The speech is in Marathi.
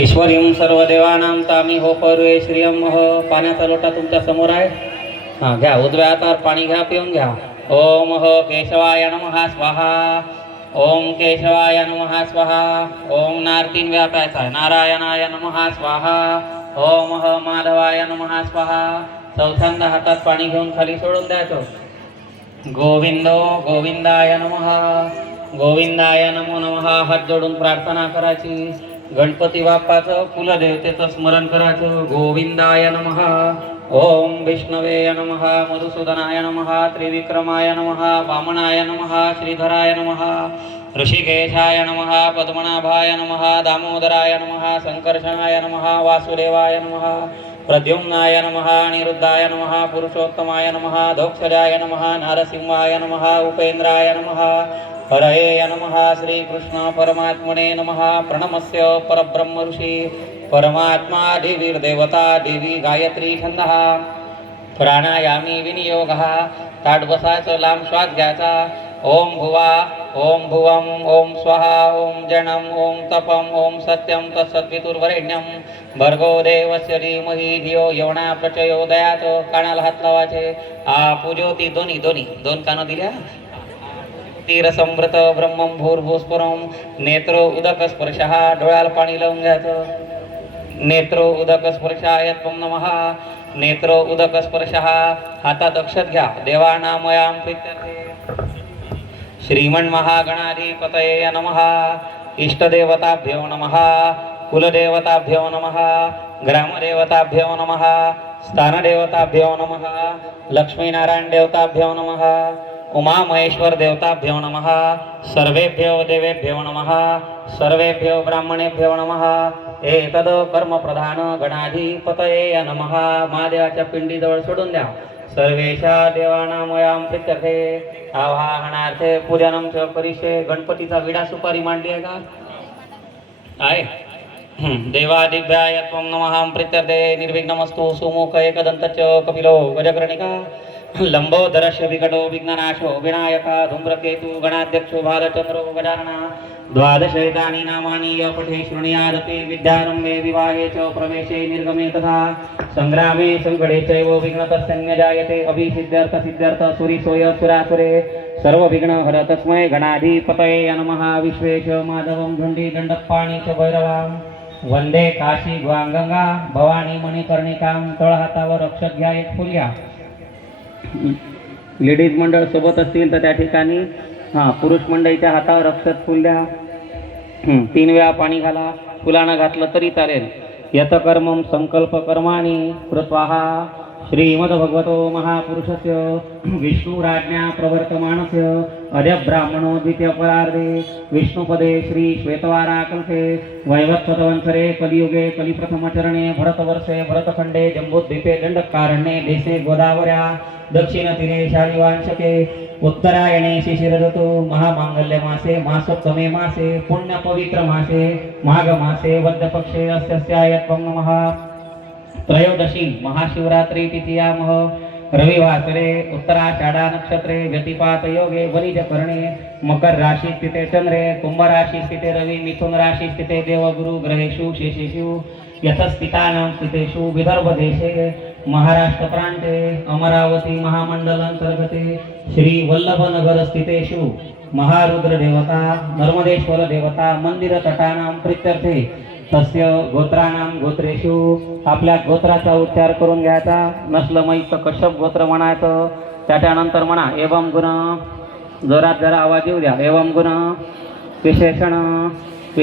ईश्वरीं सर्वदेवानां तामी हो परवे श्रियम हो. पाण्याचा लोटा तुमच्या समोर आहे. हां घ्या, उजव्या हातावर पाणी घ्या, पिऊन घ्या. ओम हो केशवाय नमः स्वाहा. ओम केशवाय नमः स्वाहा. ओम तीन वेळा प्यायचा आहे. नारायणाय नमः स्वाहा. ओम ह माधवाय नमः स्वाहा. चौथ्यांदा हातात पाणी घेऊन खाली सोडून द्यायचं. गोविंदो गोविंदाय नमः. गोविंदाय नमो नमः. हात जोडून प्रार्थना करायची. गणपती बाप्पाचं कुलदेवतेचं स्मरण करायचं. गोविंदाय नमः. ओम विष्णवे नमः. मधुसूदनाय नमः. त्रिविक्रमाय नमः. वामनाय नमः. श्रीधराय नमः. ऋषिकेशाय नमः. पद्मनाभाय नमः. दामोदराय नमः. संकर्षणाय नमः. वासुदेवाय नमः. प्रद्युम्नाय नमः. अनिरुद्धाय नमः. पुरुषोत्तमाय नमः. दोक्षजाय नमः. नारसिंहाय नमः. उपेन्द्राय नमः. हरये नमः. श्रीकृष्ण परमात्मने नमः. प्रणमस्य परब्रह्म ऋषी परमात्मा देवीर्देवता देवी गायत्री छंदः. प्राणायामी विनियोगः. ताट बसायचं, लांब श्वास घ्यायचा. ओम भुवा ओम भुवम ओम स्वाहा ओम जनम ओम तपम ओम सत्यम तत्सत्वितुर्वरेण्यम भर्गो देवस्य धीमहि धियो यवना प्रचोदयात्. कानाला हात लावायचे. पूजोती दोन्ही दोन कानं दिल्या. तीरसमृत ब्रह्मं भूर्भुस्फुरं. नेत्रो उदक स्पर्शः. डोळ्याला पाणी लावून घ्यायचं. नेत्रो उदक स्पर्शाय त्वं नमः. नेत्रो उदक स्पर्शः. हातात अक्षत घ्या. देवानामयां प्रीत्यर्थे. श्रीमन्महागणाधिपतये नमः. इष्टदेवताभ्यो नमः. कुलदेवताभ्यो नमः. ग्रामदेवताभ्यो नमः. स्थानदेवताभ्यो नमः. लक्ष्मीनारायण देवताभ्यो नमः. उमा महेश्वर देवताभ्यो नमः. सर्वेभ्यो देवेभ्यो नमः. सर्वेभ्यो ब्राह्मणेभ्यो नमः. एतद कर्मप्रधान गणाधिपतये नमः. महादेवाच्या पिंडीजवळ सोडून द्या. सर्वेशा देवानामयां प्रीत्यर्थे आवाहनार्थे पूजनम च करिष्ये. गणपतीचा विडा सुपारी मांडली आहे का? आहे. देवादिभ्याय त्वं नमः प्रीत्यर्थे निर्विघ्नमस्तु. सुमुख एकदंतच कपिलो गजकर्णिका लंबोदरस्य विकटो विघ्ननाशो विनायका धूम्रकेतु गणाध्यक्षो भालचंद्रो गजानना. द्वादशैतानि नामानि य पठे शृणुयादपि विद्यारम्भे विवाहे च प्रवेशे निर्गमे तथा संग्रामे संकटे चैव विघ्नतस्य जायते. अभिसिद्ध्यर्थ सिद्ध्यर्थ सुरीसोय सुरासुरे सर्वविघ्नहर तस्मै गणाधिपतये नमः. विश्वेश माधवं धुंडी दंडपाणि च भैरवां वंदे काशी ग्वांगंगा भवानी मणिकर्णिकां. तळहातावर अक्षत घ्या, एक फुल घ्या. लेडीज मंडळ सोबत असतील तर त्या ठिकाणी पुरुष मंडळीच्या हातावर अक्षत फुल द्या. 3 वेळा पाणी घाला. फुलानं घातलं तरी चालेल. यत कर्मं संकल्प कर्माणि कृत्वा श्रीमद्भगवतो महापुरुषस्य विष्णुराज्ञा प्रवर्तमानस्य अद्य ब्राह्मणो द्वितीय परार्धे विष्णुपदे श्री श्वेतवाराकल्पे वैवस्वतवंसरे कलियुगे कलिप्रथमचरणे भरतवर्षे भरतखंडे जम्बूद्वीपे दंडकारण्ये देशे गोदावऱ्या दक्षिणतीरे शालिवांशके उत्तरायणे शिशिरऋतु महामांगल्य मासे मासोत्तमे मासे पुण्यपवित्र मासे माघ मासे वद्यपक्षे अस्याय त्वं नमः. त्रयोदशी महाशिवरात्री तिथियामः. रविवासरे उत्तराषाढा नक्षत्रे व्यतिपात योगे वनिज कर्णे मकर राशि स्थिते चंद्रे कुंभ राशि स्थिते रवि मिथुन राशि स्थिते देवगुरु ग्रहेषु शेषेषु यथस्थितानां स्थितेषु विदर्भ देशे महाराष्ट्र प्रांते अमरावती महामंडल अंतर्गते श्री वल्लभनगर स्थितेषु महारुद्र देवता नर्मदेश्वर देवता मंदिर तटानां प्रीत्यर्थे तस्य गोत्रानां गोत्रेषु. आपल्या गोत्राचा उच्चार करून घ्यायचा. नसलं माहीत तर कश्यप गोत्र म्हणायचं. त्याच्यानंतर म्हणा एवं गुण. जोरात जरा आवाज येऊ द्या. एवं गुण विशेषण